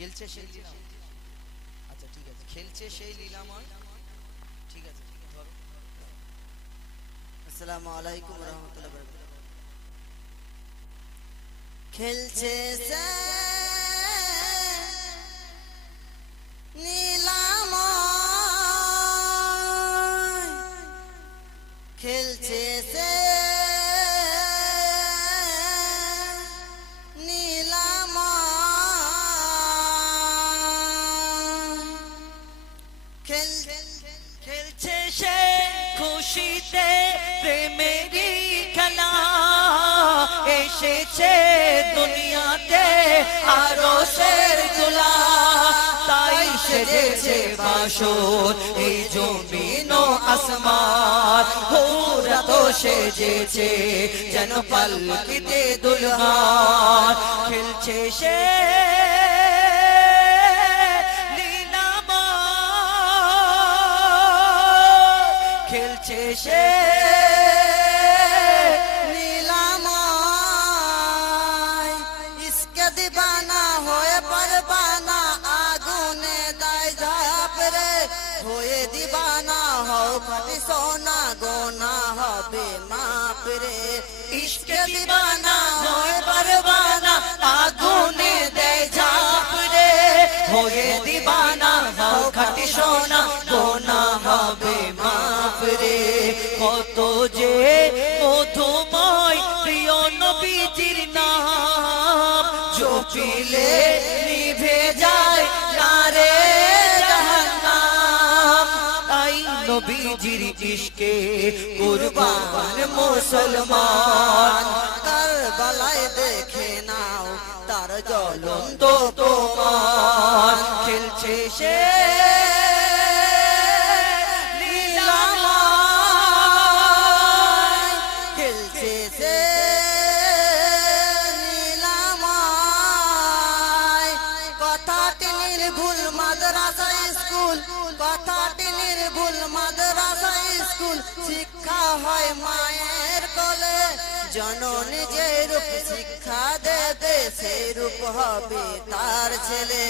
খেলছে সেই লীলাময়। আচ্ছা ঠিক আছে, খেলছে সেই লীলাময়। ঠিক আছে ধরো। আসসালামু আলাইকুম ওয়া রাহমাতুল্লাহি ওয়া বারাকাতুহু। খেলছে সে নীলাময়, খেলছে সে খেলছে সে খুশিতে প্রেমেরই খেলা, এসেছে দুনিয়াতে আরশের দোলা, তাই সেজেছে বাসর এই জমিন ও আসমান, হুরা তো সেজেছে যেন পালকিতে দুলহান। খেলছে সে খেলছে সে নীলাময়, ইসকে দিবানা হয়ে পরবানা, আগুনে দেয় ঝাঁপ রে, হয়ে দিবানা হও খাঁটি সোনা, গোনা হবে মাপ রে। ইশকে দিবানা হয়ে পরবানা, আগুনে দেয় ঝাঁপ রে, হয়ে দিবানা হও খাঁটি সোনা, গোনা হবে মাপ রে। কত যে মধুময় প্রিয় নবীজির নাম, জপিলে নিভে যায় না রে জাহান্নাম। তাই নবীজির ইশকে কুরবান মুসলমান, কারবালায় দেখে নাও তার জ্বলন্ত তোমার। খেলছে সে নীলাময়, খেলছে সে নীলাময়। কথাটি নির্ভুল মাদ্রাসা স্কুল, কথাটি নির্ভুল মাদ্রাসা স্কুল, শিক্ষা হয় মায়ের কোলে, জননী যে রূপ শিক্ষা দেবে সেই রূপ হবে তার ছেলে।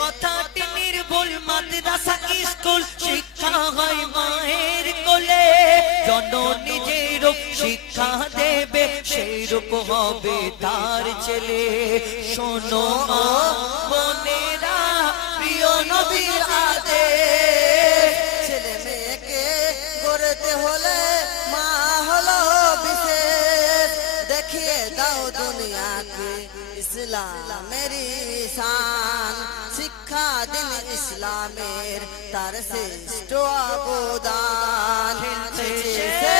কথাটি নির্ভুল মাদ্রাসা স্কুল, শিক্ষা হয় মায়ের কোলে, জননী যে রূপ শিক্ষা দেবে সেই রূপ হবে তার ছেলে। শোনো মা বোনেরা প্রিয় নবীর আদেশ, ছেলে মেয়েকে গড়তে হলে মা হলো বিশেষ, দেখিয়ে দাও দুনিয়াকে ইসলামের শান, শিক্ষা দিন ইসলামের তার শ্রেষ্ঠ অবদান। খেলছে খেলছে সে